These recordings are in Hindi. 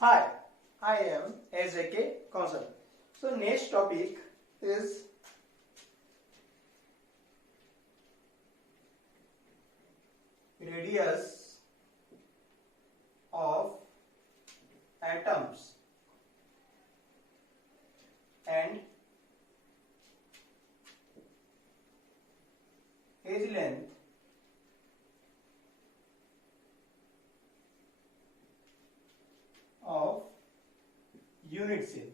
Hi, I am SJK Counsel. So next topic is radius of atoms and edge length of unit cell.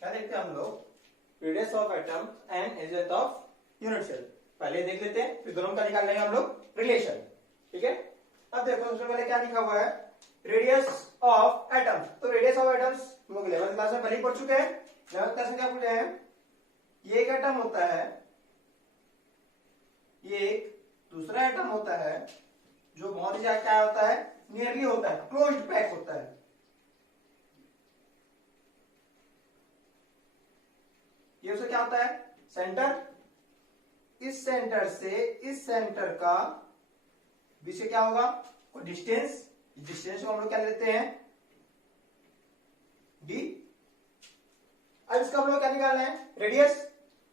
क्या देखते हैं हम लोग? Radius of atom and edge length of unit cell. पहले देख लेते हैं, फिर दोनों का निकाल लेंगे हम लोग रिलेशन। ठीक है, अब देखो सबसे पहले क्या लिखा हुआ है, रेडियस ऑफ एटम। तो रेडियस ऑफ एटम्स हम लोग 11th क्लास में पहले ही पढ़ चुके हैं। 11th क्लास में क्या पढ़े हैं, ये एक एटम होता है, ये एक दूसरा एटम होता है जो बहुत ही ज्यादा क्या होता है, नियरली होता है, क्लोज्ड पैक होता है। ये उसे क्या होता है, सेंटर। इस सेंटर से इस सेंटर का बीच से क्या होगा, कोई डिस्टेंस। डिस्टेंस को हम लोग क्या लेते हैं, डी। अब इसका हम लोग क्या निकालना है, रेडियस।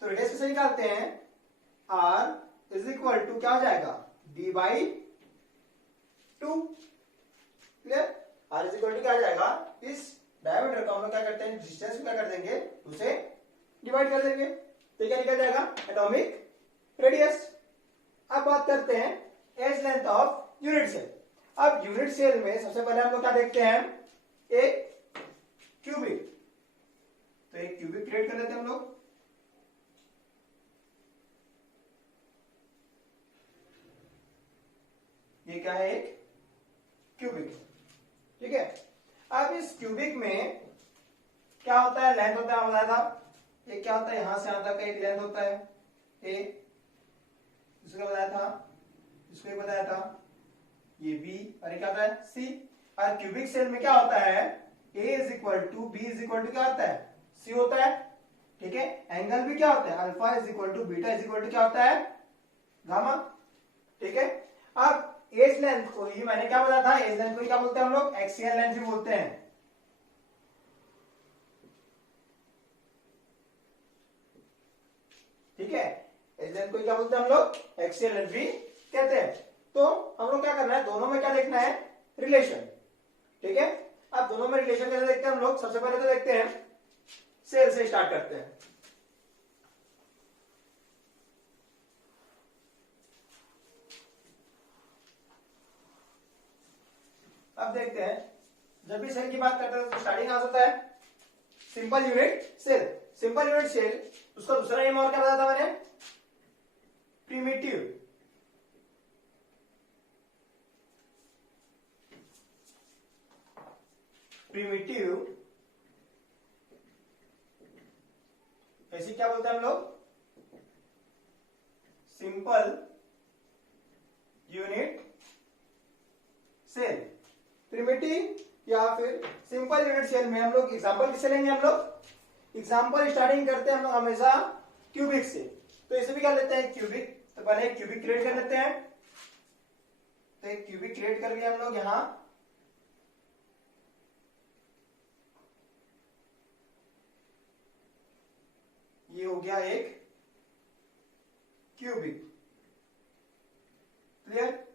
तो रेडियस कैसे निकालते हैं, आर इज इक्वल टू क्या हो जाएगा, D by 2। Clear, R is equal to क्या आ जाएगा, इस डायमीटर को हम लोग क्या करते हैं, डिस्टेंस को क्या कर देंगे, उसे डिवाइड कर देंगे। तो क्या निकल जाएगा, एटॉमिक रेडियस। अब बात करते हैं edge length of unit cell. अब यूनिट सेल में सबसे पहले हम लोग क्या देखते हैं, एक क्यूबिक। तो एक क्यूबिक क्रिएट कर लेते हैं हम लोग। ये क्या है, एक क्यूबिक। ठीक है, अब इस क्यूबिक में क्या होता है, लेंथ होता है, हम बताया था। ये क्या होता है, यहां से यहां तक का एक लेंथ होता है ए, इसको बताया था, इसको एक बताया था, ये बी, और ये क्या होता है, सी। और क्यूबिक सेल में क्या होता है, A is equal to B is equal to क्या होता है, सी होता है। ठीक है, एंगल भी क्या होता है, alpha is equal to beta is equal to क्या होता है, गामा। ठीक है, अब एज लेंथ को ही मैंने क्या बताया था, एज लेंथ को ही क्या बोलते हैं हम लोग, एक्सियल लेंथ भी बोलते हैं। ठीक है, एज लेंथ को क्या बोलते हैं हम लोग, एक्सियल लेंथ भी कहते हैं। तो हम लोग क्या करना है, दोनों में क्या देखना है, रिलेशन। ठीक है, अब दोनों में रिलेशन कैसे देखते हैं हम लोग, सबसे पहले तो देखते हैं सेल से स्टार्ट करते हैं। अब देखते हैं, जब भी सेल की बात करते हैं तो स्टार्टिंग कहां से होता है, simple unit cell. Simple unit cell, उसका दूसरा नेम और क्या बताया था मैंने, प्रिमिटिव। प्रिमिटिव ऐसी क्या बोलते हैं हम लोग, सिंपल यूनिट सेल। प्रिमिटिव या फिर सिंपल यूनिट सेल में हम लोग एग्जांपल किससे लेंगे, हम लोग एग्जांपल स्टार्टिंग करते हैं हम लोग हमेशा क्यूबिक से। तो इसे भी कर लेते हैं क्यूबिक। तो पहले एक क्यूबिक क्रिएट कर लेते हैं। तो एक क्यूबिक क्रिएट कर लिया हम लोग यहां। ये हो गया एक क्यूबिक। क्लियर,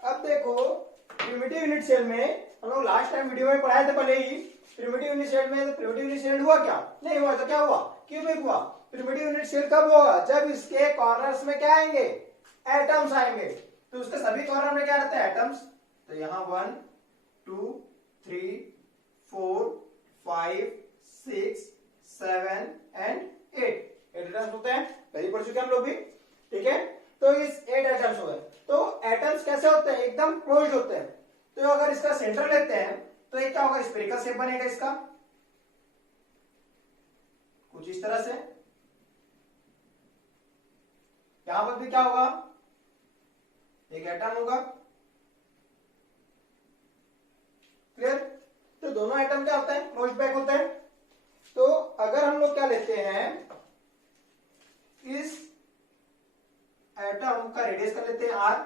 अब देखो प्रिमिटिव यूनिट सेल में हम लोग लास्ट टाइम वीडियो में पढ़ाए थे पहले ही, प्रिमिटिव यूनिट सेल में। तो प्रिमिटिव यूनिट सेल हुआ क्या, नहीं हुआ, तो क्या हुआ, क्यूबिक हुआ। प्रिमिटिव यूनिट सेल कब होगा, जब इसके कॉर्नर्स में क्या आएंगे, एटम्स आएंगे। तो उसके सभी कॉर्नर में क्या रहते हैं, एटम्स। तो यहां 1 2 3 4 5 6 7 एंड 8 एटम्स होते हैं, पहले पढ़ चुके हम लोग भी। ठीक है, तो इस 8 एटम्स हो गए। तो एटम्स कैसे होते हैं, एकदम क्लोज्ड होते हैं। तो अगर इसका सेंटर लेते हैं तो एक क्या होगा, स्फेरिकल शेप बनेगा इसका, कुछ इस तरह से। यहां पर भी क्या होगा, एक एटम होगा। क्लियर, तो दोनों एटम क्या होते हैं, क्लोज्ड पैक होते हैं। तो अगर हम लोग क्या लेते हैं, इस एटम का रेडियस कर लेते हैं आर,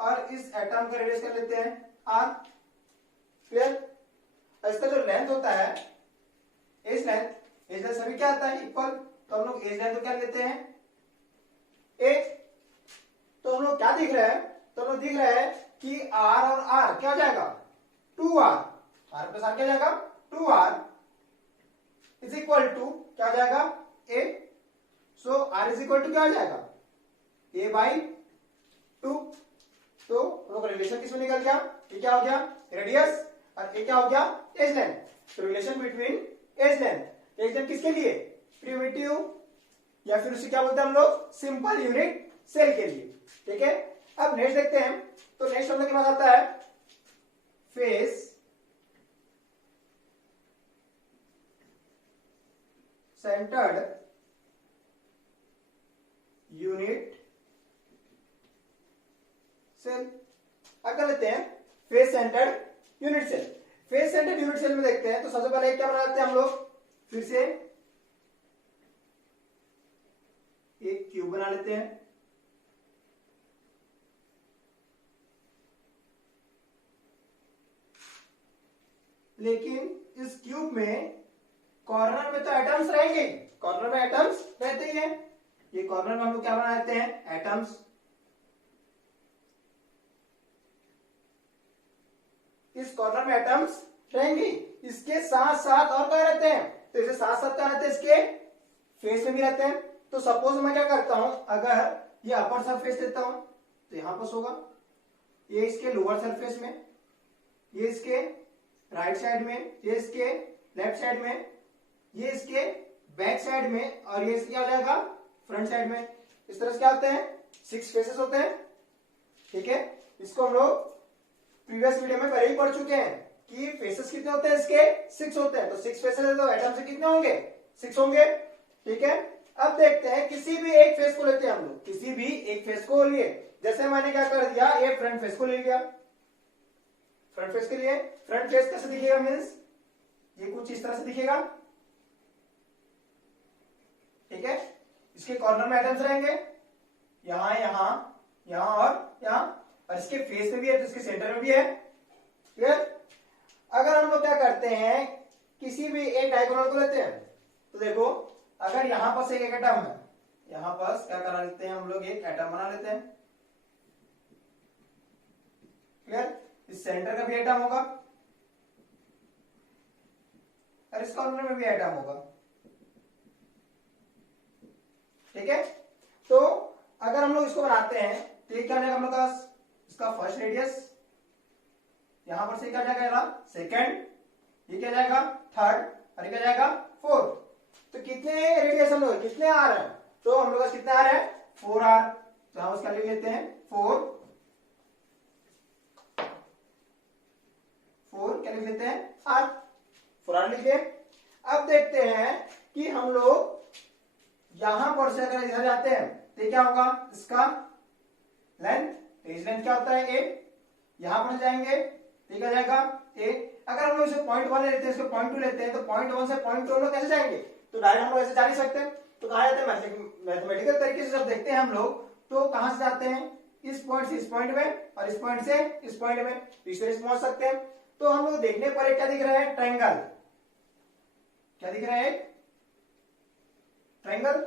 और इस एटम का रेडियस कर लेते हैं r। क्लियर? इसका जो लेंथ होता है एज लेंथ सभी क्या आता है इक्वल, तो हम लोग एज लेंथ को क्या लेते हैं a। तो हम लोग क्या दिख रहा है, तो हम लोग दिख रहा है कि r और r क्या हो जाएगा 2r, r प्लस r क्या हो जाएगा 2r इज इक्वल टू क्या हो जाएगा a। So r is equal to क्या हो जाएगा a बाई 2। तो हम लोग रिलेशन किसमें निकल गया, ये क्या हो गया रेडियस और ये क्या हो गया एज लेंथ। तो रिलेशन बिटवीन एज लेंथ किसके लिए प्रिमिटिव या फिर उसे क्या बोलते हैं हम लोग सिंपल यूनिट सेल के लिए। ठीक है, अब नेक्स्ट देखते हैं। तो नेक्स्ट हम लोग के पास आता है फेस सेंटर्ड यूनिट सेल। अब कर लेते हैं face centred unit cell. Face centred unit cell में देखते हैं तो सबसे पहले क्या बना लेते हैं हम लोग, फिर से एक क्यूब बना लेते हैं। लेकिन इस क्यूब में कॉर्नर में तो एटम्स रहेंगे, कॉर्नर में एटम्स रहते ही हैं। ये कॉर्नर में हम लोग क्या बना लेते हैं एटम्स। इस कॉर्नर में एटम्स रहेंगे, इसके साथ साथ और क्या रहते हैं, तो इसे साथ साथ क्या रहते हैं इसके फेस में भी रहते हैं। तो सपोज मैं क्या करता हूं, अगर ये अपर सरफेस लेता हूं तो यहां पर होगा, ये इसके लोअर सरफेस में, ये इसके राइट साइड में, ये इसके लेफ्ट साइड में, ये इसके बैक साइड में और ये इसके क्या हो जाएगा फ्रंट साइड में। इस तरह से क्या होते हैं 6 फेसेस होते हैं। ठीक है, इसको हम लोग प्रीवियस वीडियो में पहले ही पढ़ चुके हैं कि फेसेस कितने होते हैं इसके 6 होते हैं। तो 6 फेसेस है तो एटम से कितने होंगे 6 होंगे। ठीक है, अब देखते हैं किसी भी एक फेस को लेते हैं हम लोग, किसी भी एक फेस को लिए। जैसे मैंने क्या कर दिया, ये फ्रंट फेस को ले लिया। फ्रंट फेस के लिए फ्रंट फेस कैसे दिखेगा, मीन्स ये कुछ इस तरह से दिखेगा। ठीक है, इसके कॉर्नर में एटम्स रहेंगे, यहां यहां यहां और यहां, और इसके फेस में भी है तो इसके सेंटर में भी है। क्लियर? अगर हम लोग क्या करते हैं किसी भी एक डायगोनल को लेते हैं तो देखो, अगर यहां पर एक एटम है, यहां पर क्या करा लेते हैं हम लोग एक एटम बना लेते हैं। क्लियर? इस सेंटर का भी एटम होगा और इस कॉर्नर में भी एटम होगा। ठीक है, तो अगर हम लोग इसको बनाते हैं तो ये क्या हो जाएगा हम लोग का, इसका फर्स्ट रेडियस, यहां पर से क्या जाएगा सेकंड, ये क्या जाएगा थर्ड और ये क्या जाएगा फोर्थ। तो कितने रेडियस हम लोग कितने आर है, तो हम लोग कितने आर है 4r। तो हम उसका लिख लेते हैं 4 क्या लिख लेते हैं r, 4r लिख लिया। अब देखते हैं कि हम लोग यहां पर से अगर इधर जाते हैं तो क्या होगा, इसका लेंथ, एज लेंथ क्या होता है a, यहां पर जाएंगे तो क्या जाएगा a। अगर हम लोग इसे 0.1 लेते हैं, इसको 0.2 लेते हैं तो 0.1 से 0.2 हम लोग कैसे जाएंगे, तो डायरेक्ट हम लोग ऐसे जा नहीं सकते। तो कहा जाता है मैथमेटिकल तरीके से जब देखते हैं हम लोग तो कहां से जाते हैं, इस पॉइंट से इस पॉइंट में और इस पॉइंट से इस पॉइंट में, इस तरह से पहुंच सकते हैं। तो हम लोग देखने पर एक क्या दिख रहा है ट्रायंगल, क्या दिख रहा है ट्रायंगल।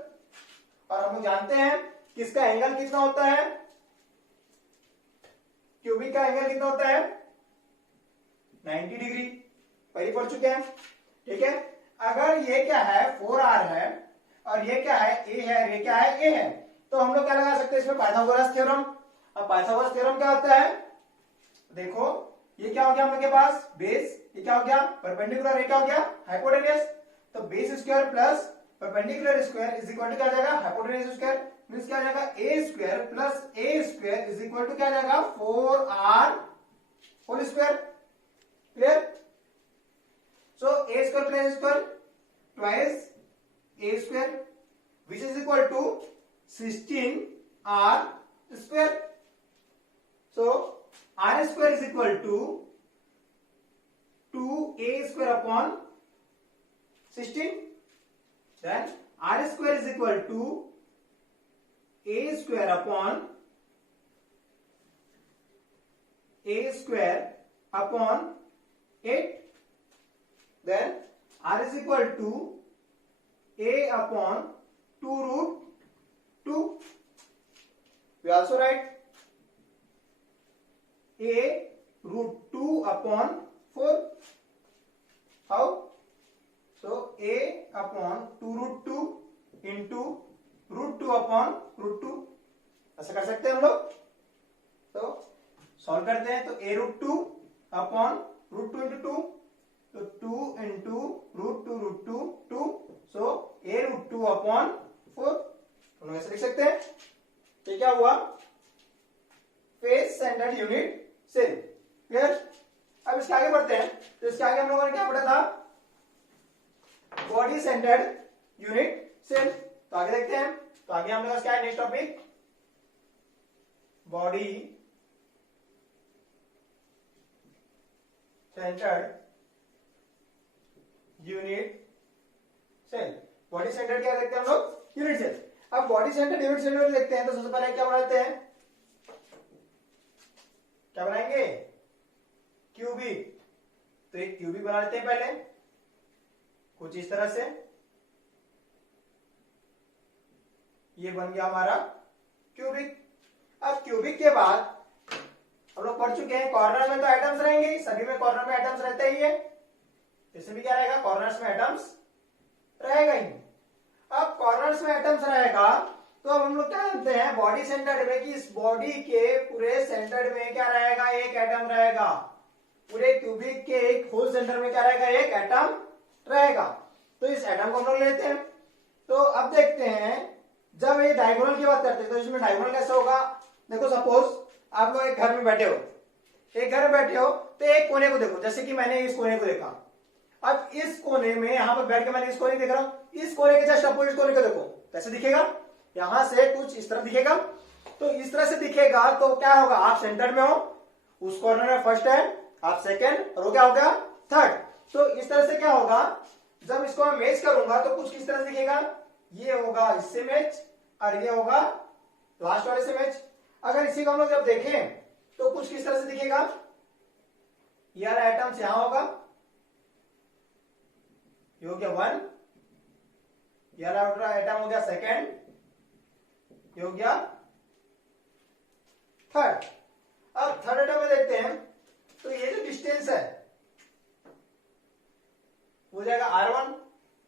और हम लोग जानते हैं कि इसका एंगल कितना होता है, क्यूबिक का एंगल कितना होता है 90 डिग्री, पहले पढ़ चुके हैं। ठीक है, अगर ये क्या है 4r है और ये क्या है a है, ये क्या है a है, तो हम लोग क्या लगा सकते हैं इसमें पाइथागोरस थ्योरम। अब पाइथागोरस थ्योरम क्या होता है, देखो ये क्या हो गया हम लोग के पास बेस, ये क्या हो गया परपेंडिकुलर, ये क्या हो गया हाइपोटेन्यूस। तो base square plus perpendicular square is equal to क्या जाएगा हाइपोटेन्यूस स्क्वायर, मींस क्या जाएगा a square plus a square is equal to क्या जाएगा 4r whole square. Clear? So a square plus square twice a square which is equal to 16r square. So r square is equal to 2a square upon 16. Then r square is equal to a square upon a square upon 8, then R is equal to a upon 2 root 2. We also write a root 2 upon 4. How? So a upon 2 root 2 into root 2 upon root 2. ऐसा कर सकते हैं हम लोग. तो सॉल्व करते हैं. तो a root 2 upon root 2 into 2. तो 2 into root 2 2. So a root 2 upon 4. हम लोग ऐसे लिख सकते हैं. तो क्या हुआ? Face centred unit cell. Clear? अब इसके आगे बढ़ते हैं. तो इसके आगे हम लोगों ने क्या पढ़ा था? Body centred unit cell. तो आगे देखते हैं. तो आगे हम लोग क्या है next topic? Body centred unit cell. Body centre क्या देखते हैं हम लोग? Unit cell. अब बॉडी सेंटर यूनिट सेल में देखते हैं. तो सबसे पहले क्या बनाते हैं? क्या बनाएंगे? क्यूबिक. तो एक क्यूबिक बना लेते हैं पहले कुछ इस तरह से. ये बन गया हमारा क्यूबिक. अब क्यूबिक के बाद हम लोग पढ़ चुके हैं कॉर्नर में तो एटम्स रहेंगे. सभी में कॉर्नर में एटम्स रहते ही है. इसमें भी क्या रहेगा? कॉर्नर्स में एटम्स रहेगा ही. अब कॉर्नर्स में एटम्स रहेगा तो अब हम लोग क्या जानते हैं बॉडी सेंटर्ड में कि इस बॉडी के पूरे सेंटर्ड में क्या रहेगा? एक एटम रहेगा. पूरे क्यूबिक के एक होल सेंटर में क्या रहेगा? एक एटम रहेगा. तो इस एटम को हम लोग लेते हैं. तो अब देखते हैं जब ये डायगोनल की बात करते हैं तो इसमें डायगोनल कैसे होगा? देखो सपोज आप लोग एक घर में बैठे हो. एक घर में बैठे हो तो एक कोने को देखो. जैसे कि मैंने इस कोने को देखा. अब इस कोने में यहां पर बैठ के मैंने इस कोने देख रहा हूं. इस कोने के जस्ट अपोजिट कोने को देखो. कैसे दिखेगा? यहां से कुछ इस तरह दिखेगा. तो इस तरह से दिखेगा. तो क्या होगा? आप सेंटर में हो. उस कॉर्नर में फर्स्ट है, आप सेकंड, और वो क्या हो गया? थर्ड. तो इस तरह से क्या होगा? जब इसको मैं मैच करूंगा तो कुछ किस तरह से दिखेगा? ये होगा इससे मैच और ये होगा लास्ट वाले से मैच. अगर इसी को हम लोग जब देखें तो कुछ किस तरह से दिखेगा? ये वाला एटम्स यहां होगा. ये हो गया 1. ये वाला एटम हो गया सेकंड. ये हो गया थर्ड. अब थर्ड एटम में देखते हैं तो ये जो डिस्टेंस है वो जाएगा R1.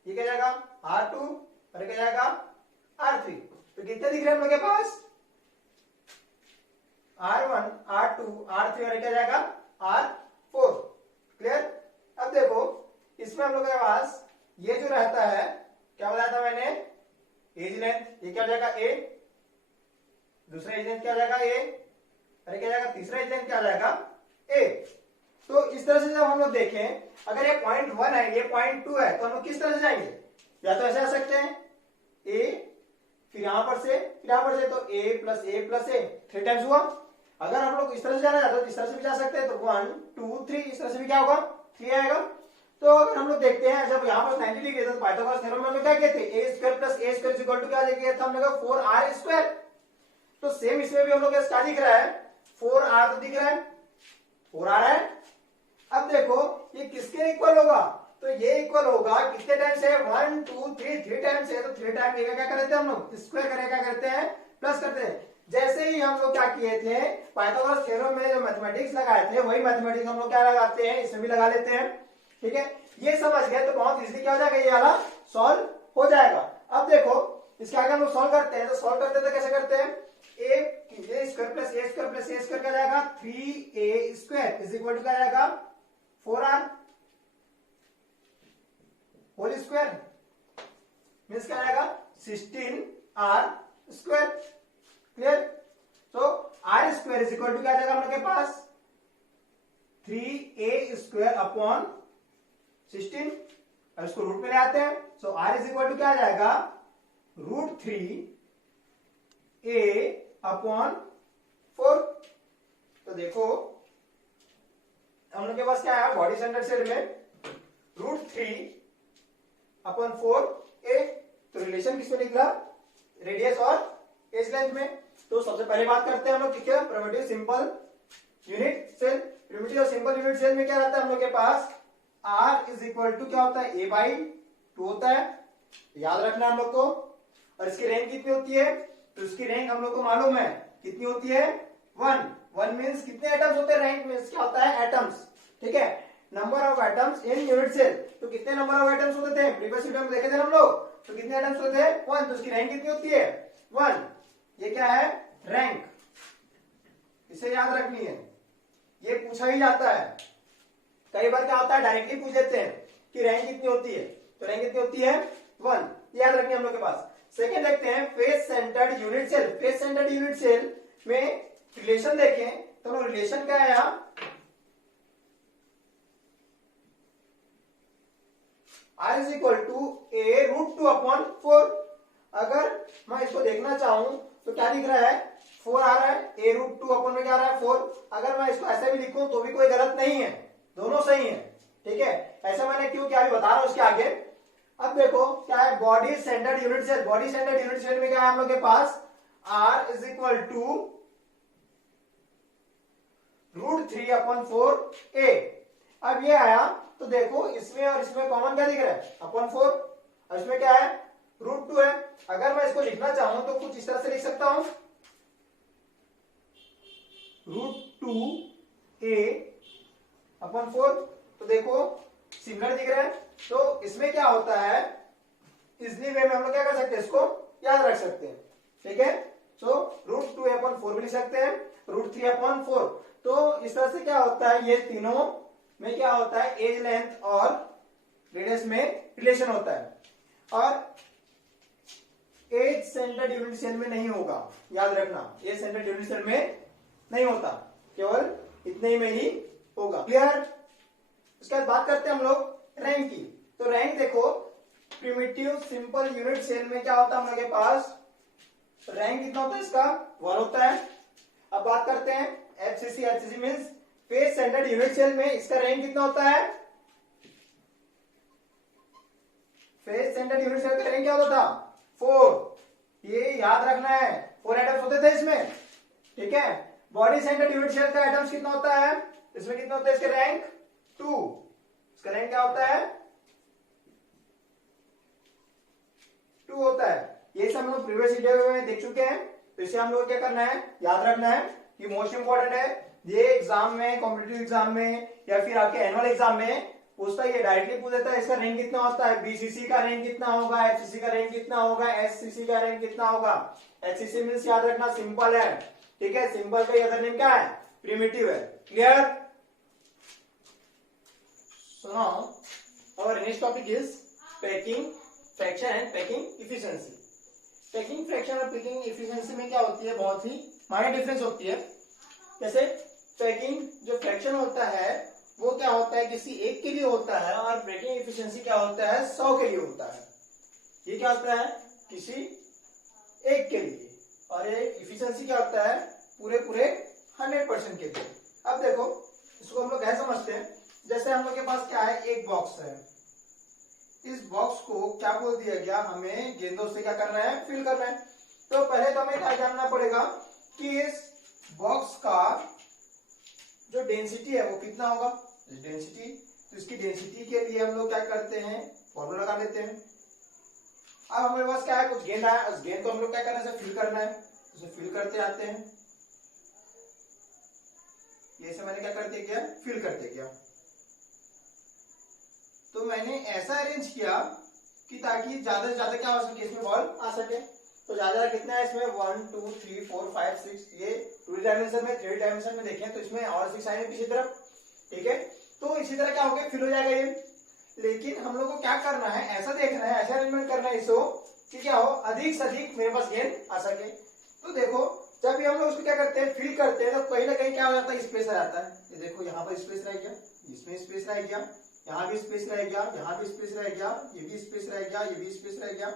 ये क्या जाएगा? R2 और ये क्या जाएगा? R3. तो कितने दिख रहे हैं हम लोग के पास? R1, R2, R3 और क्या जाएगा? R4. क्लियर? अब देखो इसमें हम लोग के पास ये जो रहता है क्या बताया था मैंने? Edge length. ये क्या हो जाएगा? A. दूसरा एज लेंथ क्या हो जाएगा? A. अरे क्या जाएगा? तीसरा एज लेंथ क्या हो जाएगा? A. तो इस तरह से जब हम लोग देखें अगर ये 0.1 है, ये 0.2 है, तो हम लोग किस तरह से जाएंगे? या तो ऐसे आ सकते हैं A फिर यहां पर से फिर यहां पर से. तो A plus A plus A 3 times हुआ. अगर हम लोग इस तरह से जाना है तो इस तरह से भी जा सकते हैं. तो 1 2 3 इस तरह से भी क्या होगा? 3 आएगा. तो अगर हम लोग देखते हैं जब यहाँ पर 90 डिग्री तो पाइथागोरस थ्योरम में हम लोग क्या कहते हैं? a square plus a square equal to क्या देखिए था हम लोग 4r स्क्वायर. तो सेम इसमें भी हम लोग क्या दिख रहा है? 4r तो दिख रहा है. 4r है. अब देखो ये किसके इक्वल होगा? तो ये इक्वल होगा कितने टाइम्स है? 1 2 3 3 टाइम्स है. तो 3 टाइम क्या करते हैं हम लोग? स्क्वायर करने क्या करते हैं? प्लस करते हैं. जैसे ही हम लोग क्या किए थे पाइथागोरस थ्योरम में जो मैथमेटिक्स लगाए थे वही मैथमेटिक्स हम लोग क्या लगाते हैं? इसमें भी लगा लेते हैं. ठीक है, ये समझ गए तो बहुत इजीली क्या हो जाएगा? ये वाला सॉल्व हो जाएगा. अब देखो इसके आगे हम लोग सॉल्व करते हैं. तो सॉल्व करते हैं तो कैसे करते हैं? a square plus a square plus a square क्या जाएगा? 3a square is equal to क्या जाएगा? 4r होल स्क्वायर मीन्स क्या जाएगा? 16r square. क्लियर? तो r square is equal to क्या जाएगा हम लोग के पास? 3a square upon 16. अब इसको रूट में ले आते हैं. सो r इज इक्वल टू क्या आ जाएगा? √3a upon 4. तो देखो हम लोग के पास क्या है? बॉडी सेंटर सेल में √3 अपॉन 4a. तो रिलेशन किसमें निकला? रेडियस और एज लेंथ में. तो सबसे पहले बात करते हैं हम लोग क्या? Primitive simple unit cell, primitive और सिंपल यूनिट सेल में क्या रहता है हम लोग के पास, R इज इक्वल टू क्या होता है, A/2 होता है, याद रखना हम लोग को। और इसकी रैंक कितनी होती है, तो इसकी रैंक हम लोग को मालूम है कितनी होती है, 1 मीन्स कितने एटम्स होते हैं, रैंक मीन्स क्या होता है, एटम्स, ठीक है, number of atoms in unit cell. तो कितने नंबर ऑफ एटम्स होते थे, प्रीवियस वीडियो में देखे थे हम लोग, तो कितने एटम्स होते हैं, 1, तो उसकी रैंक कितनी होती है, 1। ये क्या है, रैंक, इसे याद रखनी है, ये पूछा ही जाता है। कई बार क्या होता है, डायरेक्टली पूछ देते हैं कि रैंक कितनी होती है, तो रैंक कितनी होती है, 1, याद रखनी है हम लोग के पास। सेकेंड देखते हैं face centred unit cell. Face centred unit cell में रिलेशन देखें तो रिलेशन क्या है, यहां I is equal to A√2/4। अगर मैं इसको देखना चाहूं तो क्या दिख रहा है, 4 आ रहा है, A√2 में क्या आ रहा है, 4। अगर मैं इसको ऐसे भी लिखूं तो भी कोई गलत नहीं है, दोनों सही है, ठीक है। ऐसा मैंने क्यों किया अभी बता रहा हूं उसके आगे। अब देखो क्या है, body centred unit cell. Body centred unit cell में क्या है हम लोग के पास, R is equal to √3/4A। अब ये आया तो देखो इसमें और इसमें कॉमन क्या दिख रहा है, /4, और इसमें क्या है, √2 है। अगर मैं इसको लिखना चाहूं तो कुछ इस तरह से लिख सकता हूं, √2A/4। तो देखो सिमिलर दिख रहा है, तो इसमें क्या होता है, इजली वे में हम लोग क्या कर सकते हैं, इसको याद रख सकते हैं, ठीक है। सो √2A/4 भी लिख सकते हैं, √3/4। तो इस तरह से क्या होता है, ये तीनों में क्या होता है, एज लेंथ और रेडियस में रिलेशन होता है। और एज सेंटर्ड यूनिट सेल में नहीं होगा, याद रखना, एज सेंटर्ड यूनिट सेल में नहीं होता, केवल इतने ही में ही होगा, क्लियर। उसके बाद बात करते हैं हम लोग रैंक की। तो रैंक देखो, प्रिमिटिव सिंपल यूनिट सेल में क्या होता है हम लोग के पास, रैंक कितना होता है इसका, 1 होता है। अब बात करते हैं HCC. HCC means face centred unit cell में इसका रैंक कितना होता है, फेस सेंटर्ड यूनिट सेल का रैंक क्या होता था, 4। ये याद रखना है, 4 एटम्स होते थे इसमें, ठीक है। बॉडी सेंटर्ड यूनिट सेल का एटम्स कितना होता है, इसमें कितना होता है, इसका रैंक 2। इसका रैंक क्या होता है, 2 होता है। ये सब हम लोग प्रीवियस वीडियो में देख चुके हैं, तो इसे हम लोग क्या करना है, याद रखना है कि मोस्ट इंपॉर्टेंट है। ये एग्जाम में, कॉम्पिटिटिव एग्जाम में या फिर आपके एनुअल एग्जाम में पूछता है, ये डायरेक्टली पूछ देता है इसका रैंक कितना होता है, बीसीसी का रैंक कितना होगा, एचसीसी का रैंक कितना होगा, एससीसी का रैंक कितना होगा। एचसीसी मींस याद रखना सिंपल है, ठीक है, सिंपल का अदर नेम क्या है, प्रिमिटिव है, clear. So now our next topic is packing fraction and packing efficiency. Packing fraction और पैकिंग इफिशिएंसी में क्या होती है, बहुत ही माइनर डिफरेंस होती है। जैसे पैकिंग जो फ्रैक्शन होता है वो क्या होता है, किसी एक के लिए होता है, और पैकिंग इफिशिएंसी क्या होता है, 100 के लिए होता है। ये क्या होता है, किसी एक के लिए, और ये इफिशिएंसी क्या होता है, पूरे 100% के लिए। अब देखो इसको हम लोग कैसे समझते हैं, जैसे हम लोग के पास क्या है, एक बॉक्स है, इस बॉक्स को क्या बोल दिया गया, हमें गेंदों से क्या करना है, फिल करना है। तो पहले तो हमें क्या जानना पड़ेगा कि इस बॉक्स का जो डेंसिटी है वो कितना होगा, डेंसिटी। तो इसकी डेंसिटी के लिए हम लोग क्या करते हैं, फॉर्मूला लगा लेते हैं। अब हमारे पास क्या है, कुछ गेंद आया, उस गेंद को हम लोग क्या करना है, फिल करना है, उसे फिल करते आते हैं। ये से मैंने क्या करते गया, फिल करते गया। तो मैंने ऐसा अरेंज किया कि ताकि ज्यादा से ज्यादा क्या हो सके, इसमें बॉल आ सके। तो ज्यादा कितना है इसमें, 1 2 3 4 5 6, ये 2 डायमेंशन में, 3 डायमेंशन में देखें तो इसमें और 6 आएंगे पीछे तरफ, ठीक है। तो इसी तरह क्या हो गया, फिल हो जाएगा ये। लेकिन हम लोग को क्या करना है, ऐसा देखना है, ऐसा अरेंजमेंट करना है इसको कि क्या हो, अधिक से अधिक मेरे पास गेंद आ सके। तो देखो जब भी हम लोग उसको क्या करते हैं, फिल करते हैं, तो कहीं ना कहीं क्या हो जाता है, स्पेस आ जाता है। ये देखो यहाँ पर स्पेस रह गया, इसमें स्पेस रह गया, यहाँ भी स्पेस रह गया, यहाँ भी स्पेस रह गया, ये भी स्पेस रह गया, ये भी स्पेस रह गया।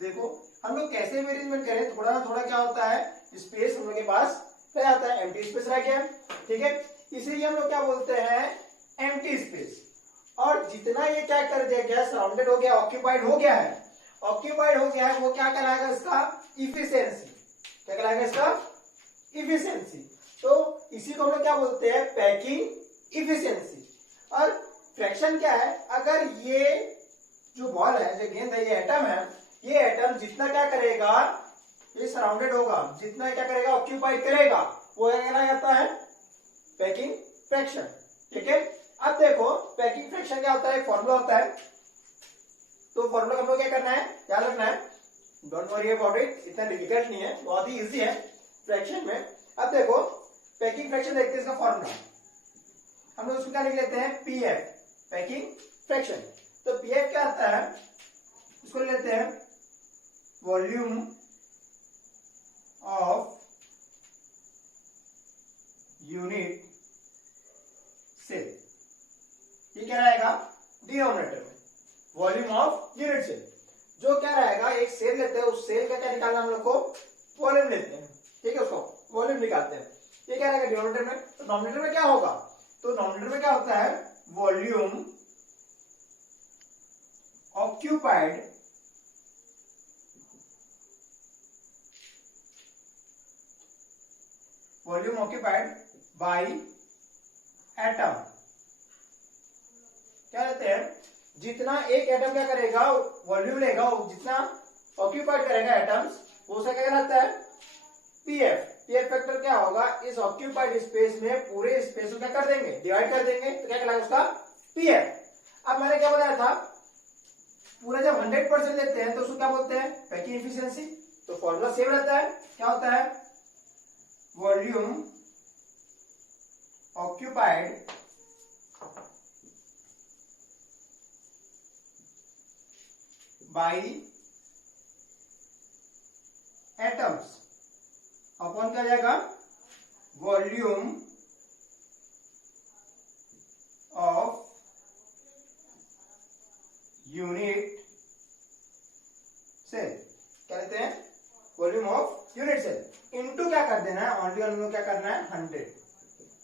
देखो हम लोग कैसे भी अरेंजमेंट करें, थोड़ा ना थोड़ा क्या होता है, स्पेस हम लोग के पास रह जाता है, एम्प्टी स्पेस रह गया, ठीक है। इसीलिए हम लोग क्या बोलते हैं, एम्प्टी स्पेस। और जितना ये क्या कर दिया गया, सराउंडेड हो गया, ऑक्यूपाइड हो गया है, ऑक्यूपाइड हो गया है, वो क्या कहलाएगा, इसका इफिशियंसी। क्या कहलाएगा, इसका इफिशियंसी। तो इसी को हम लोग क्या बोलते हैं, पैकिंग इफिशियंसी। और फ्रैक्शन क्या है, अगर ये जो बॉल है, जो गेंद है, ये एटम है, ये एटम जितना क्या करेगा, ये सराउंडेड होगा, जितना क्या करेगा, ऑक्यूपाइड करेगा, वो कहलाया जाता है पैकिंग फ्रैक्शन। ठीक है, अब देखो पैकिंग फ्रैक्शन क्या होता है, फॉर्मूला होता है। तो फॉर्मूला हम लोग क्या करना है, याद रखना है, डोंट वरी अबाउट इट, इतना डिफिकल्ट नहीं है, बहुत ही इजी है फ्रैक्शन में। अब देखो पैकिंग फ्रैक्शन देखते हैं, इसका फॉर्मूला हम लोग उसको क्या लिख लेते हैं, पीएफ, पैकिंग फ्रैक्शन। तो पीएफ क्या आता है, इसको लेते हैं वॉल्यूम ऑफ यूनिट सेल। ये क्या रहेगा, डिनोमिनेटर में वॉल्यूम ऑफ यूनिट सेल। जो क्या रहेगा, एक सेल लेते हैं, उस सेल का क्या निकालना हम लोग को, वॉल्यूम लेते हैं। ठीक है, उसको वॉल्यूम निकालते हैं। ये क्या रहेगा डिनोमिनेटर में, तो नॉमिनेटर में क्या होगा, तो नॉमिनेटर में क्या होता है, वॉल्यूम ऑक्यूपाइड बाय एटम। क्या कहते हैं, जितना एक एटम क्या करेगा, वॉल्यूम लेगा, जितना ऑक्यूपाइड करेगा एटम्स, वो उसका क्या कहलाता है, पीएफ। पीएफ फैक्टर क्या होगा, इस ऑक्यूपाइड स्पेस में पूरे स्पेस को क्या कर देंगे, डिवाइड कर देंगे, तो क्या कहलाएगा उसका पीएफ। अब मैंने क्या बताया था, पूरा जब 100% लेते हैं तो उसको क्या बोलते हैं, पैकिंग एफिशिएंसी। तो फॉर्मूला सेम रहता है, क्या होता है, volume occupied by atoms upon क्या जाएगा, वॉल्यूम ऑफ यूनिट सेल। क्या कहते हैं, volume of unit cell into क्या कर देना है, ओनली हम लोग क्या करना है, 100।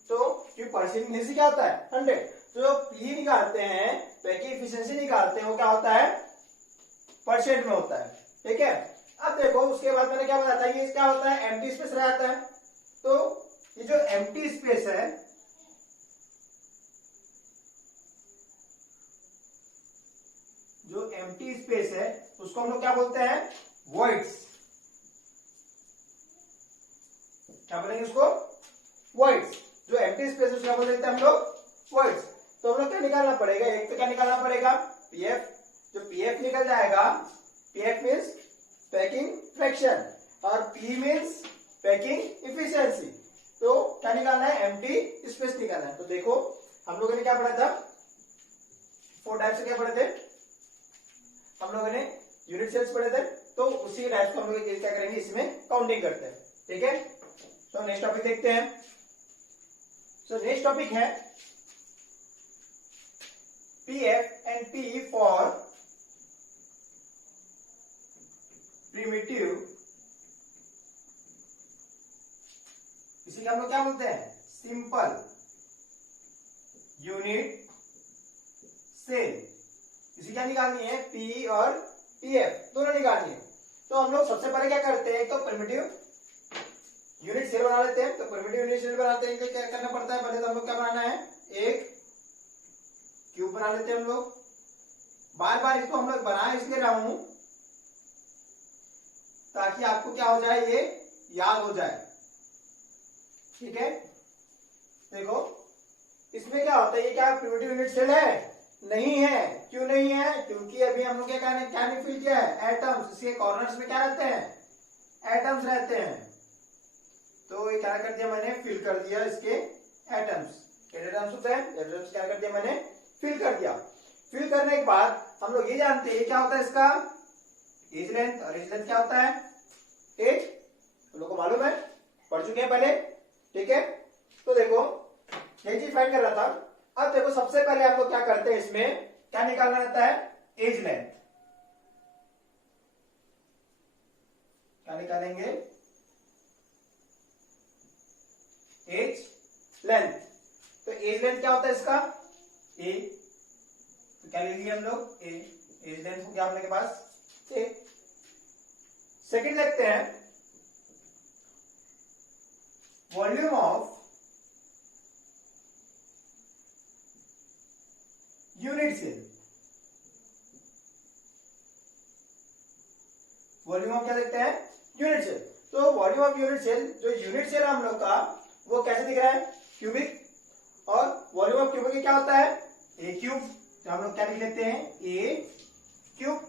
तो जो परसेंटेज से क्या होता है, 100। तो जो पी निकालते हैं, पैकिंग एफिशिएंसी निकालते हैं, वो क्या होता है, परसेंट में होता है। ठीक है, अब देखो उसके बाद मैंने क्या बताया था, ये क्या होता है, एम्प्टी स्पेस रह जाता है। तो ये जो एम्प्टी स्पेस है, जो एम्प्टी स्पेस है, उसको हम लोग क्या बोलते हैं, वॉइड्स। क्या बोलेंगे उसको, वॉइड्स। जो एम्प्टी स्पेस है उसको क्या बोल देते हैं हम लोग, वॉइड्स। तो हम लोग क्या निकालना पड़ेगा, एक तो क्या निकालना पड़ेगा, पीएफ। जो पीएफ निकल जाएगा, पीएफ मीन्स पैकिंग फ्रैक्शन और पी मीन्स पैकिंग इफिशियंसी। तो क्या निकालना है, एम्प्टी स्पेस निकालना है। तो देखो हम लोगों ने क्या पढ़ा था, 4 टाइप से क्या पढ़े थे हम लोगों ने, यूनिट सेल्स पढ़े थे। तो उसी टाइप को हम लोग क्या करेंगे, इसमें काउंटिंग करते हैं। ठीक है, तो नेक्स्ट टॉपिक देखते हैं। सो नेक्स्ट टॉपिक है PF and P for primitive. इसी का हम लोग क्या बोलते हैं, सिंपल यूनिट सेल। इसी क्या निकालनी है, पी और पीएफ दोनों निकालनी है। तो हम लोग सबसे पहले क्या करते हैं, तो प्रिमिटिव यूनिट सेल बना लेते हैं। तो प्रिमिटिव यूनिट सेल बनाते हैं, क्या करना पड़ता है, पहले तो हम लोग क्या बनाना है, एक क्यूब बना लेते हैं हम लोग। बार बार इसको हम लोग बना इसलिए रहा हूं ताकि आपको क्या हो जाए, ये याद हो जाए। ठीक है, देखो इसमें क्या होता है, ये क्या प्रिमिटिव यूनिट सेल है, नहीं है। क्यों नहीं है, क्योंकि अभी हम लोग क्या नहीं फिल किया है, एटम्स। इसके कॉर्नर्स में क्या रहते हैं, एटम्स रहते हैं। तो ये क्या कर दिया मैंने, फिल कर दिया इसके एटम्स। एटम्स होते हैं, एटम्स क्या कर दिया मैंने, फिल कर दिया। फिल करने के बाद हम लोग ये जानते हैं क्या होता है इसका, एज लेंथ। और एज लेंथ क्या होता है, एज, हम लोग को मालूम है, पढ़ चुके हैं पहले। ठीक है, तो देखो यही चीज फाइंड कर रहा था। अब देखो सबसे पहले हम लोग क्या करते हैं, इसमें क्या निकालना रहता है, एज लेंथ। क्या निकालेंगे, एज लेंथ। तो एज लेंथ क्या होता है इसका, ए। तो क्या ले लिए हम लोग, ए। एज लेंथ को क्या अपने के पास, ए। सेकंड देखते हैं, volume of unit cell, volume of क्या देखते हैं, यूनिट सेल। तो वॉल्यूम ऑफ यूनिट सेल, जो यूनिट सेल है हम लोग का, वो कैसे दिख रहा है, क्यूबिक। और वॉल्यूम ऑफ क्यूबिक क्या होता है, ए क्यूब। तो हम लोग क्या लिख लेते हैं, ए क्यूब।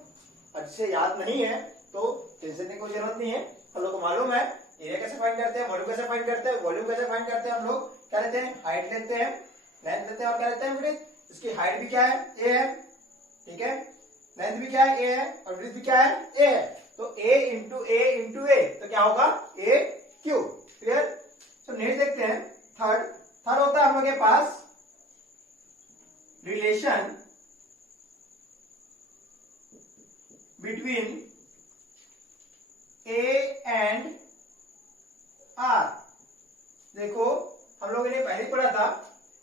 अच्छे से याद नहीं है तो टेंशन की कोई जरूरत नहीं है, हम लोग को मालूम है एरिया कैसे फाइंड करते हैं, वॉल्यूम कैसे फाइंड करते हैं। वॉल्यूम कैसे फाइंड करते हैं, हम लोग क्या लेते हैं, हाइट लेते हैं, लेंथ लेते हैं और क्या लेते हैं, विड्थ। इसकी हाइट भी क्या है, ए है, ठीक है, लेंथ भी क्या है, ए है, और विड्थ भी क्या है, ए है। तो ए इंटू ए तो क्या होगा, ए क्यूब। क्लियर। तो नेक्स्ट देखते हैं थर्ड होता है हम लोग के पास relation between A and R. देखो हम लोगों ने पहले पढ़ा था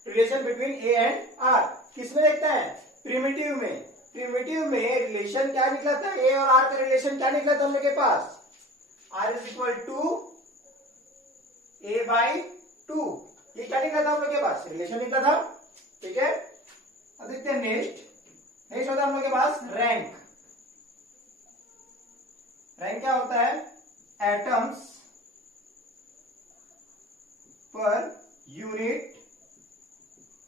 relation between A and R, किसमें देखते हैं, प्रिमिटिव में। प्रिमिटिव में रिलेशन क्या निकला था, ए और आर का रिलेशन क्या निकला था हम लोग के पास, R is equal to A by two. ये क्या निकला था हम लोग के पास, रिलेशन निकला था, ठीक है। अब देखते हैं नेक्स्ट होता है हम लोग के पास रैंक। रैंक क्या होता है, एटम्स पर यूनिट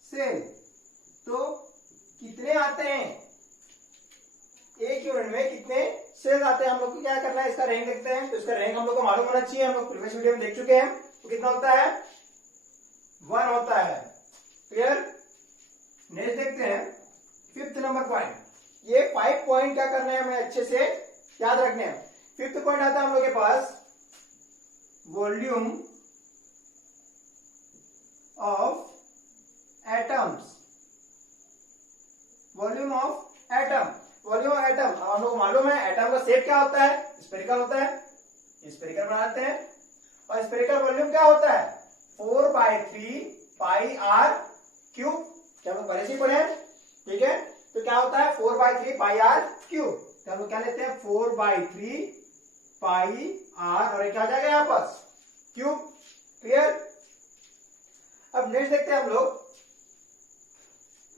सेल। तो कितने आते हैं, एक यूनिट में कितने सेल आते हैं, हम लोग को क्या करना है, इसका रैंक देखते हैं। तो इसका रैंक हम लोग को मालूम होना चाहिए, हम लोग प्रीवियस वीडियो में देख चुके हैं। तो कितना होता है, 1 होता है। क्लियर। नेक्स्ट देखते हैं फिफ्थ नंबर पॉइंट। ये 5 पॉइंट क्या करने हैं हमें अच्छे से याद रखने हैं। फिफ्थ पॉइंट आता है हम लोग के पास volume of atoms. Volume of atom, volume of atom. हम लोग को मालूम है एटम का शेप क्या होता है, स्फेरिकल होता है, स्फेरिकल बनाते हैं। और स्फेरिकल वॉल्यूम क्या होता है, 4/3 पाई आर क्यूब। क्या हम लोग पहले से ही पढ़े हैं, ठीक है। तो क्या होता है 4/3 पाई आर क्यूब। तो हम लोग क्या लेते हैं 4/3 पाई आर, और क्या हो जाएगा यहाँ पर क्यूब। क्लियर। अब नेक्स्ट देखते हैं हम लोग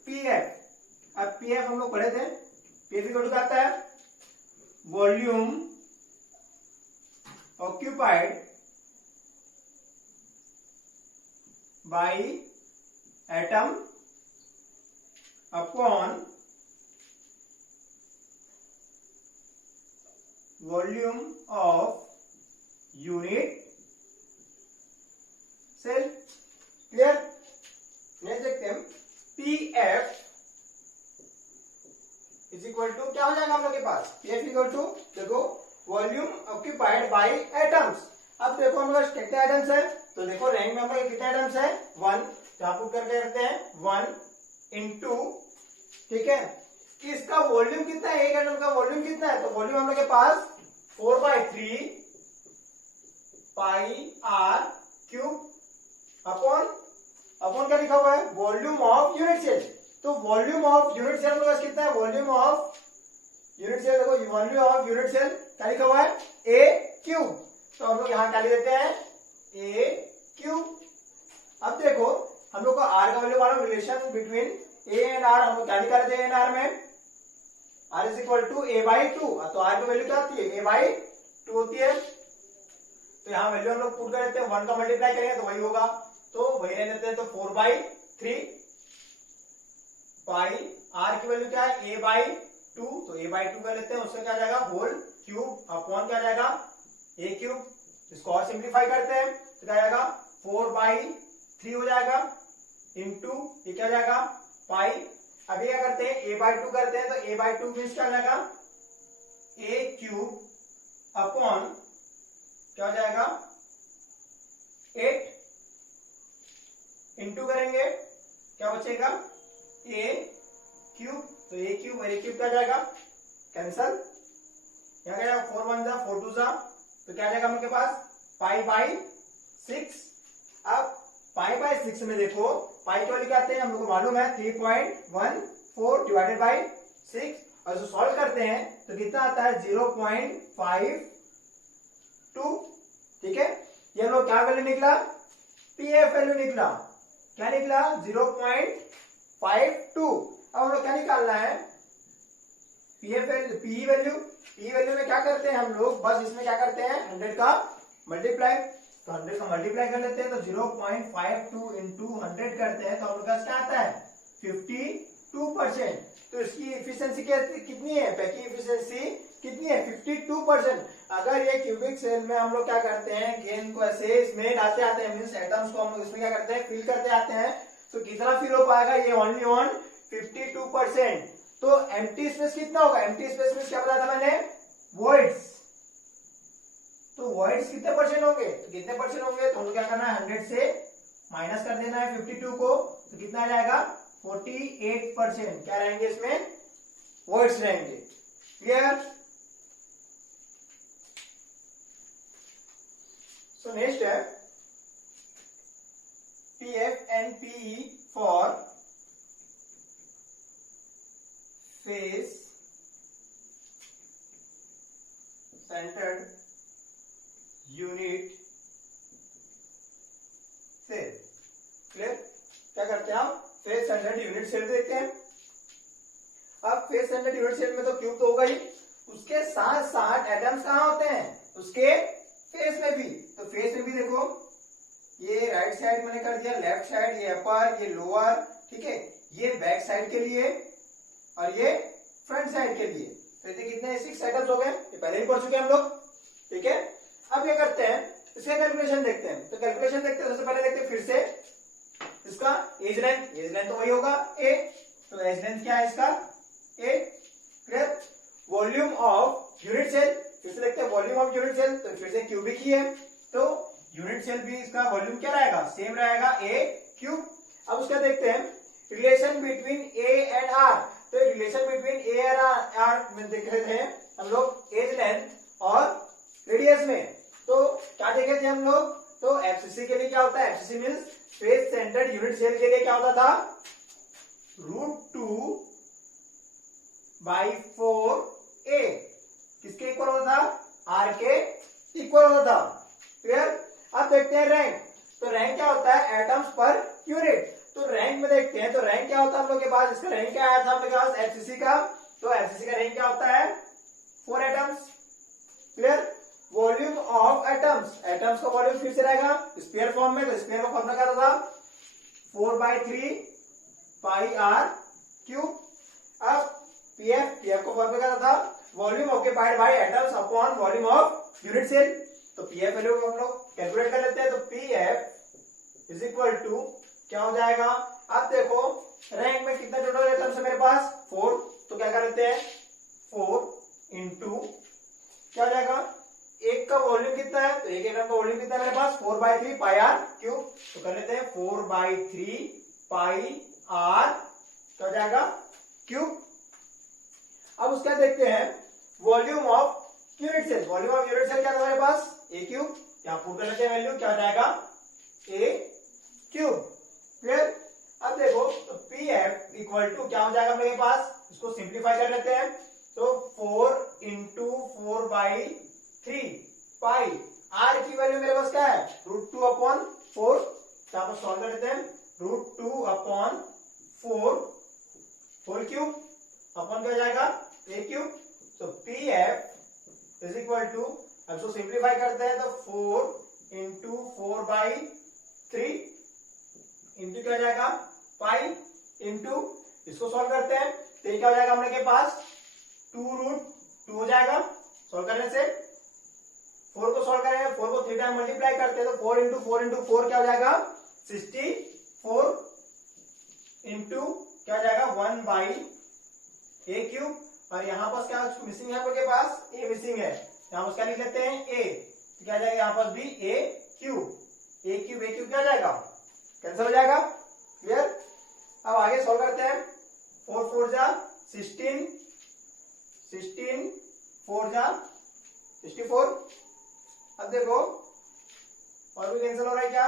पीएफ। अब पीएफ हम लोग पढ़े थे, पीएफ इक्वल टू आता है volume occupied by atom upon volume of unit cell. Clear. Next देखते हैं पीएफ इज इक्वल टू क्या हो जाएगा हम लोग के पास, पीएफ इक्वल टू देखो वॉल्यूम ऑक्यूपाइड बाई एटम्स। अब देखो हम लोग कितने एटम्स है, तो देखो रैंक में हम लोग कितने एटम्स है, 1। तो आप पुट करके रखते हैं 1 इंटू, ठीक है। इसका वॉल्यूम कितना है, एक एटम का वॉल्यूम कितना है, तो वॉल्यूम हम लोग के पास 4/3 पाई आर क्यूब अपॉन क्या लिखा हुआ है, वॉल्यूम ऑफ यूनिट सेल। तो वॉल्यूम ऑफ यूनिट सेल मेरे पास कितना है, वॉल्यूम ऑफ यूनिट सेल, देखो वॉल्यूम ऑफ यूनिट सेल क्या लिखा हुआ है, ए क्यूब। तो हम लोग यहां क्या लिख देते हैं, ए क्यूब। अब देखो हम लोग को आर का वैल्यू मालूम, relation between A and R हम लोग क्या निकाले थे एन आर में, R is equal to A by two. तो आर की वैल्यू क्या होती है, ए बाई टू होती है। तो यहाँ वैल्यू हम लोग पुट कर देते हैं, 1 का मल्टीप्लाई करेंगे तो वही होगा, तो वही रह लेते हैं। तो 4/3 पाई आर की वैल्यू क्या है, ए बाई टू। तो ए बाई टू कर लेते हैं, उससे क्या जाएगा होल क्यूब अपॉन क्या जाएगा, ए क्यूब। इसको और सिंप्लीफाई करते हैं तो क्या जाएगा 4/3 हो जाएगा इंटू ये क्या जाएगा पाई। अभी क्या करते हैं ए बाई टू करते हैं, तो ए बाई टू मीन्स क्या जाएगा ए क्यूब अपॉन क्या हो जाएगा 8 इंटू करेंगे क्या बचेगा ए क्यूब। तो ए क्यूब और ए क्यूब क्या जाएगा कैंसल, क्या जाएगा 4 1 जा 4 2 जा, तो क्या जाएगा हम लोग के पास π/6। अब π/6 में देखो पाई की वैल्यू क्या आते हैं हम लोग को मालूम है 3.14 डिवाइडेड बाई 6, और जो सॉल्व करते हैं तो कितना आता है 0.52। ठीक है, ये हम लोग क्या वैल्यू निकला पीएफ वैल्यू निकला, क्या निकला 0.52। अब हम लोग क्या निकालना है, PF value, P value. P value में क्या करते हैं हम लोग, बस इसमें क्या करते हैं 100 का मल्टीप्लाई, तो 100 का मल्टीप्लाई कर लेते हैं, तो 0.52 इंटू 100 करते हैं, तो हम लोग का क्या आता है 52%। तो इसकी इफिशियंसी कितनी है, पैकिंग इफिशियंसी कितनी है 52%। अगर ये क्यूबिक सेल में हम लोग क्या करते हैं, गेंद को ऐसे इसमें डालते आते हैं, मींस एटम्स को हम लोग इसमें क्या करते हैं फिल करते आते हैं, तो कितना फिल हो पाएगा, ये ओनली ऑन 52%। तो एम्प्टी स्पेस कितना होगा, एम्प्टी स्पेस में क्या बताया था मैंने, वॉइड्स। तो वॉइड्स कितने परसेंट होंगे, तो कितने परसेंट होंगे, तो हम लोग क्या करना है 100 से माइनस कर देना है 52 को, तो कितना आ जाएगा 48%। क्या रहेंगे इसमें, वॉइड्स रहेंगे। क्लियर। सो नेक्स्ट है PF and PE for face centred unit cell. Clear. क्या करते हैं हम, फेस सेंटर्ड यूनिट सेल देखते हैं। अब फेस सेंटर्ड यूनिट सेल में तो क्यूब तो होगा ही, उसके साथ साथ एटम्स कहां होते हैं, उसके फेस में भी। तो फेस में भी देखो, ये राइट साइड मैंने कर दिया, लेफ्ट साइड ये अपर, ये लोअर, ठीक है, ये बैक साइड के लिए और ये फ्रंट साइड के लिए। तो ये कितने 6 एटम्स हो गए, ये पहले ही पढ़ चुके हैं हम लोग, ठीक है। अब क्या करते हैं, इसका कैलकुलेशन देखते हैं। तो कैलकुलेशन देखते हैं, सबसे पहले देखते हैं फिर से इसका एज लेंथ। एज लेंथ तो वही होगा ए, तो एज लेंथ क्या है इसका A. Clear. Volume of unit cell, फिर से देखते हैं वॉल्यूम ऑफ यूनिट सेल, तो फिर से क्यूबिक ही है, तो यूनिट सेल भी इसका वॉल्यूम क्या रहेगा, सेम रहेगा ए क्यूब। अब उसका देखते हैं relation between A and R. तो रिलेशन बिटवीन ए और आर में देख रहे थे हम लोग एज लेंथ और रेडियस में। तो क्या देखे थे हम लोग, तो एफसीसी के लिए क्या होता है, FCC means face centred unit cell के लिए क्या होता था, √2/4a किसके इक्वल होता था, आर के इक्वल होता था। क्लियर। अब देखते हैं रैंक। तो रैंक क्या होता है, एटम्स पर यूनिट। तो रैंक में देखते हैं, तो रैंक क्या होता है हम लोग के पास, इसका रैंक क्या आया था हम लोग के पास एफसीसी का, तो एफसीसी का रैंक क्या होता है 4 atoms. Clear. Volume of atoms, atoms का वॉल्यूम फिर से रहेगा स्फीयर फॉर्म में, तो स्फीयर का फॉर्मूला क्या था 4/3πr³। अब पीएफ को फॉर्मूला क्या था, volume occupied by atoms upon volume of unit cell. तो पीएफ वैल्यू को हम लोग कैलकुलेट कर लेते हैं। तो पीएफ इज इक्वल टू क्या हो जाएगा, अब देखो रैंक में कितना टोटल एटम्स है मेरे पास 4, तो क्या कर लेते हैं 4 इंटू क्या हो जाएगा, एक का वॉल्यूम कितना है, तो एक एटम का वॉल्यूम कितना है मेरे पास 4/3πr³। तो कर लेते हैं 4/3πr तो हो जाएगा क्यूब। अब उसका देखते हैं volume of unit cell. Volume of unit cell क्या था हमारे पास ए क्यूब, यहां पुट कर लेते हैं वैल्यू, क्या हो जाएगा ए क्यूब। क्लियर। अब देखो तो पी एफ इक्वल टू क्या हो जाएगा मेरे पास, इसको सिंप्लीफाई कर लेते हैं। तो 4 इंटू 4/3 आर की वैल्यू मेरे पास क्या है √2/4। यहां पर सॉल्व कर लेते हैं, √2/4 होल क्यूब अपन क्या हो जाएगा ए क्यूब। तो P F is equal to, अब इसको सिंप्लीफाई करते हैं तो 4 इंटू 4/3 इंटू क्या हो जाएगा पाई इंटू, इसको सॉल्व करते हैं तो ये क्या हो जाएगा हम लोग के पास 2√2 हो जाएगा। सॉल्व करने से 4 को सॉल्व करेंगे, 4 को 3 टाइम मल्टीप्लाई करते हैं तो 4 इंटू 4 इंटू 4 क्या हो जाएगा 64 इंटू क्या हो जाएगा 1/a³। और यहाँ पर क्या मिसिंग है आपके पास, ए मिसिंग है, यहाँ पर क्या लिख लेते हैं ए, तो क्या जाएगा यहाँ पर भी a³ क्या हो जाएगा कैंसिल हो जाएगा। क्लियर। अब आगे सॉल्व करते हैं, 4 4 जा 16 16 4 जा 64। अब देखो और भी कैंसिल हो रहा है, क्या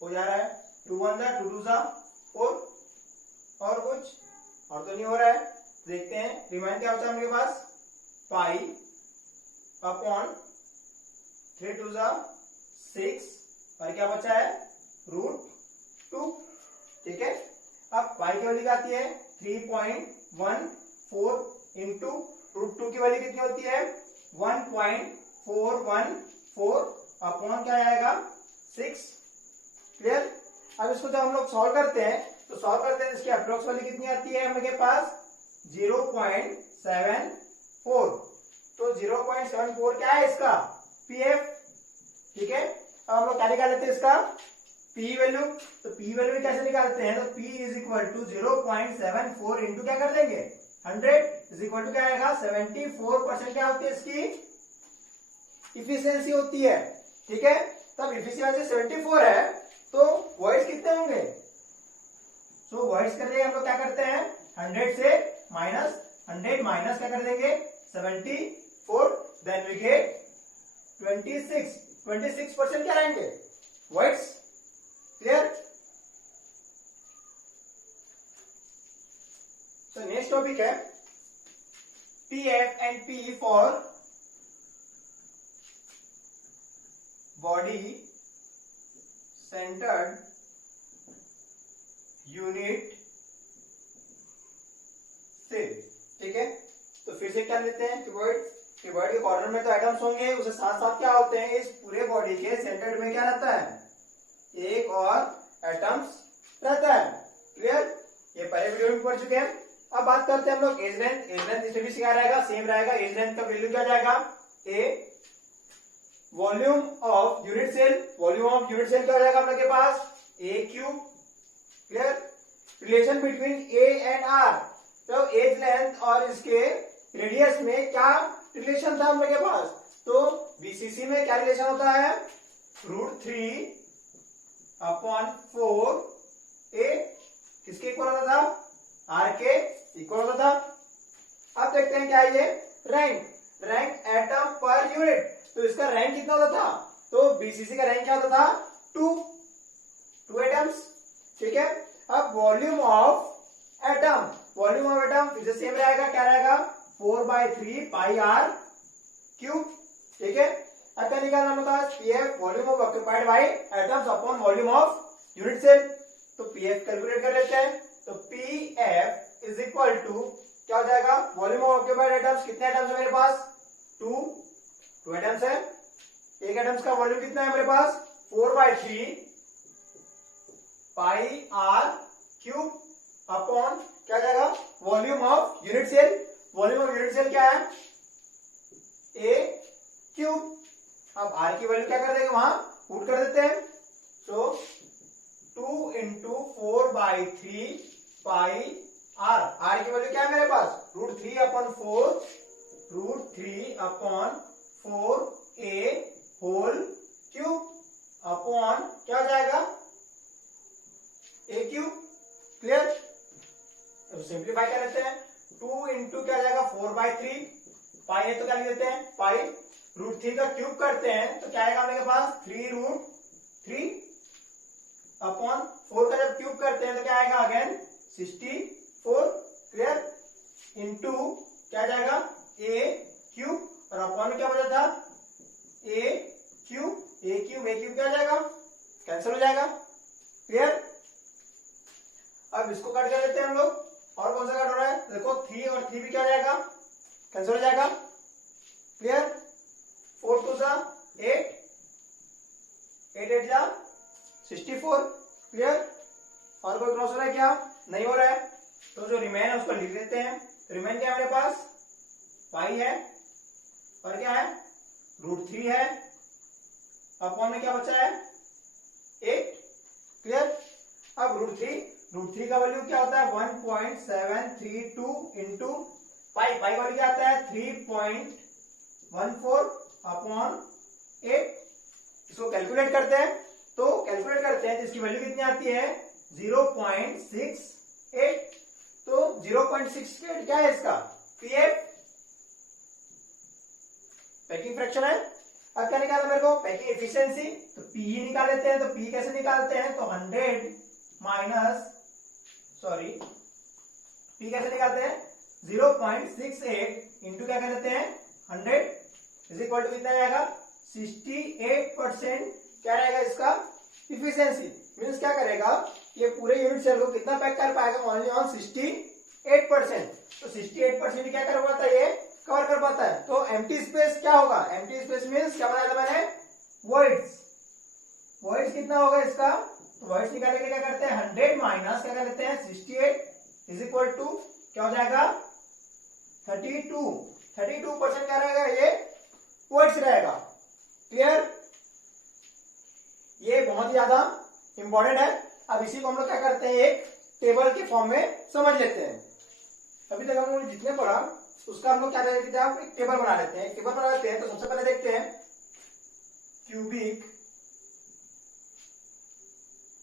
हो जा रहा है 2 1 जा 2 2 जा 4, और कुछ और तो नहीं हो रहा है। देखते हैं रिमाइंड क्या होता है हमारे पास पाई अपॉन 3 2 जा 6 और क्या बचा है √2। ठीक है, अब y की वैल्यू क्या आती है 3.14 इंटू √2 की वैल्यू कितनी होती है 1.414 अपॉन क्या आएगा 6। क्लियर। अब इसको जब हम लोग सॉल्व करते हैं तो सॉल्व करते हैं इसकी अप्रोक्स वैल्यू कितनी आती है हम लोग के पास 0.74। तो 0.74 क्या है इसका पीएफ। ठीक है, अब हम लोग क्या निकाल लेते हैं इसका पी वैल्यू। तो पी वैल्यू कैसे निकालते हैं तो P is equal to 0.74 into क्या कर देंगे 100 इज इक्वल टू क्या आएगा 74% क्या होती है इसकी इफिशियंसी होती है। ठीक है, तब इफिशियंसी 74 है तो वॉइस कितने होंगे। सो वॉइस करने हम लोग क्या करते हैं 100 से -100 माइनस क्या कर देंगे 74 देन वी गेट 26% क्या रहेंगे वॉइस। क्लियर। तो नेक्स्ट टॉपिक है PF and P for body centred unit cell. ठीक है, तो फिर से क्या लेते हैं क्यूबॉइड के कॉर्नर में तो एटम्स होंगे, उसके साथ साथ क्या होते हैं इस पूरे बॉडी के सेंटर में क्या रहता है एक और एटम्स रहता है। क्लियर, ये पहले वीडियो में पढ़ चुके हैं। अब बात करते हैं हम लोग एज लेंथ। एज लेंथ इसमें भी क्या रहेगा सेम रहेगा। एज लेंथ का वैल्यू क्या जाएगा A volume of unit cell. Volume of unit cell क्या हो जाएगा हम लोग के पास A cube. Clear. Relation between A and R, तो एज लेंथ और इसके रेडियस में क्या रिलेशन था हम लोग के पास। तो बीसीसी में क्या रिलेशन होता है √3/4 ए किसके इक्वल होता था आर के इक्वल होता था। अब देखते हैं क्या ये रैंक एटम पर यूनिट। तो इसका रैंक कितना होता था तो बीसीसी का रैंक क्या होता था 2 एटम्स। ठीक है, अब वॉल्यूम ऑफ एटम फिर से सेम रहेगा क्या रहेगा 4/3 पाई आर क्यूब। ठीक है, अब क्या निकालना होगा PF volume of occupied by atoms upon volume of unit cell. तो पीएफ कैलकुलेट कर लेते हैं। तो पीएफ इज इक्वल टू क्या हो जाएगा वॉल्यूम ऑफ ऑक्यूपाइड एटम्स। कितने एटम्स है मेरे पास 2 एटम्स है। एक एटम्स का वॉल्यूम कितना है मेरे पास 4/3 पाई आर क्यूब अपॉन क्या जाएगा volume of unit cell. Volume of unit cell क्या है ए क्यूब। अब आर की वैल्यू क्या कर देंगे वहां पुट कर देते हैं। सो 2 इंटू 4/3 पाई आर की वैल्यू क्या है मेरे पास √3/4 √3/4 ए होल क्यूब अपॉन क्या जाएगा ए क्यूब। क्लियर। तो सिंप्लीफाई कर लेते हैं 2 इंटू क्या जाएगा 4/3 पाई है तो क्या लिख देते हैं पाई √3 का क्यूब करते हैं तो क्या आएगा मेरे पास 3√3 अपॉन 4 का जब क्यूब करते हैं तो क्या आएगा अगेन 64। क्लियर। इंटू क्या जाएगा ए क्यूब और अपॉन में क्या बचा था ए क्यूब क्या जाएगा कैंसिल हो जाएगा। क्लियर। अब इसको कट कर लेते हैं हम लोग। और कौन सा कट हो रहा है देखो 3 और 3 भी क्या जाएगा कैंसिल हो जाएगा। क्लियर। 4 2 जा 8 8 जा 64। क्लियर। और कोई क्रॉस हो रहा है क्या नहीं हो रहा है। तो जो रिमेन है उसको लिख लेते हैं। रिमेन क्या है मेरे पास पाई है और क्या है √3 है अपॉन में क्या बचा है 8। क्लियर। अब √3 का वैल्यू क्या होता है 1.732 इंटू पाई वैल्यू क्या आता है 3.14 अपॉन 8। इसको कैलकुलेट करते हैं तो इसकी वैल्यू कितनी आती है 0.68। तो 0.68 क्या है इसका पीएफ पैकिंग फ्रैक्शन है। अब क्या निकालना मेरे को पैकिंग एफिशिएंसी। तो पी ही निकाल लेते हैं। तो पी कैसे निकालते हैं तो 100 पी कैसे निकालते हैं 0.68 इंटू क्या कर लेते हैं 100 इज इक्वल टू कितना जाएगा 68% क्या रहेगा इसका इफिशियंसी। मीन्स क्या करेगा, ये पूरे यूनिट सेल को कितना पैक कर पाएगा, ओनली ऑन 68%। तो 68% क्या कर पाता है, ये कवर कर पाता है। तो एम्प्टी स्पेस क्या होगा, एम्प्टी स्पेस मीन्स क्या बनाया था मैंने, वॉइड्स। वॉइड्स कितना होगा इसका, तो वॉइड्स निकालने के क्या करते हैं, 100 माइनस क्या कर लेते हैं 68 इज इक्वल टू क्या हो जाएगा 32% क्या रहेगा, ये वॉइड्स रहेगा। क्लियर, ये बहुत ही ज्यादा इंपॉर्टेंट है। अब इसी को हम लोग क्या करते हैं, एक टेबल के फॉर्म में समझ लेते हैं। अभी तक हम लोग जितने पढ़ा उसका हम लोग क्या करते हैं, एक टेबल बना लेते हैं। टेबल बना लेते हैं तो सबसे पहले देखते हैं क्यूबिक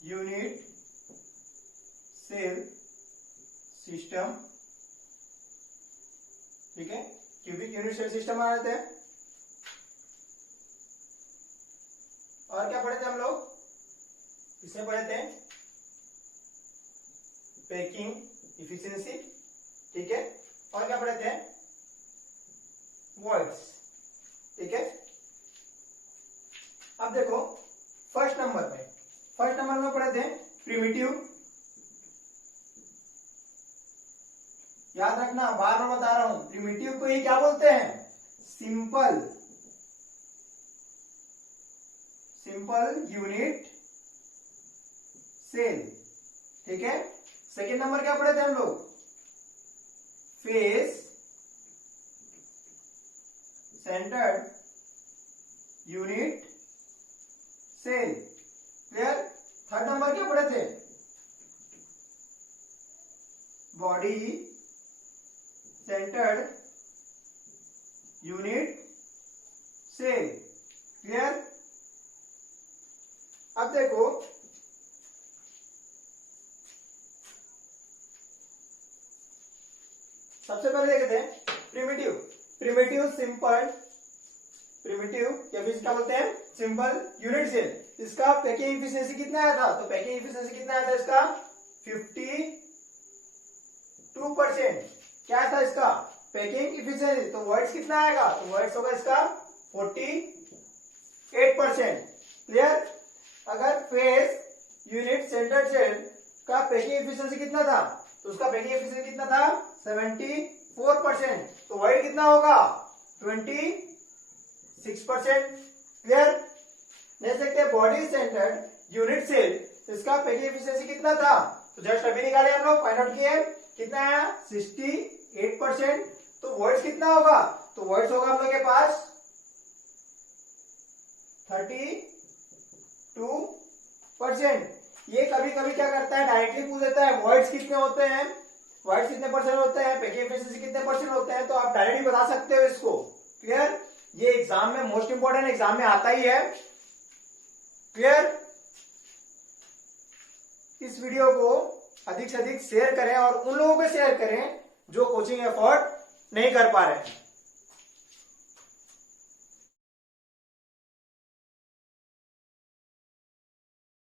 यूनिट सेल सिस्टम। ठीक है, क्यूबिक यूनिट सेल सिस्टम बना लेते हैं। और क्या पढ़े थे हम लोग, इसमें पढ़े थे पैकिंग इफिशिएंसी। ठीक है, और क्या पढ़े थे, वॉइड्स। ठीक है, अब देखो फर्स्ट नंबर में पढ़े थे प्रिमिटिव। याद रखना, बार बार बता रहा हूं, प्रिमिटिव को ही क्या बोलते हैं, सिंपल यूनिट सेल। ठीक है, सेकेंड नंबर क्या पढ़े थे हम लोग, face centred unit cell. Clear, third number क्या पढ़े थे, body centred unit cell. Clear, अब देखो सबसे पहले देखते हैं प्रिमिटिव या फिर क्या बोलते हैं, सिंपल यूनिट सेल। इसका पैकिंग इफिशिएंसी कितना आया था, तो पैकिंग इफिशिएंसी कितना आया था इसका 52%। क्या था इसका पैकिंग इफिशिएंसी, तो वर्ड्स कितना आएगा, तो वर्ड्स होगा इसका 48%। क्लियर, अगर फेस यूनिट सेंटर सेल का पैकिंग इफिशिएंसी कितना था, तो उसका पैकिंग इफिशिएंसी कितना था 74%। तो वाइड कितना होगा 26%। क्लियर, देख सकते हैं बॉडी सेंटर्ड यूनिट सेल, इसका पैकिंग इफिशिएंसी कितना था, तो जस्ट अभी निकाले हम लोग, फाइंड आउट किए, कितना आया 68%। तो वर्ड्स कितना होगा, तो वर्ड्स होगा हम लोग के पास 32%। ये कभी कभी क्या करता है, डायरेक्टली पूछ देता है वर्ड्स कितने होते हैं, वर्ड्स कितने परसेंट होते हैं, पैकिंग इफिशिएंसी कितने परसेंट होते हैं, तो आप डायरेक्टली बता सकते हो इसको। क्लियर, ये एग्जाम में मोस्ट इंपोर्टेंट एग्जाम में आता ही है। क्लियर, इस वीडियो को अधिक से अधिक शेयर करें और उन लोगों को शेयर करें जो कोचिंग एफर्ट नहीं कर पा रहे हैं।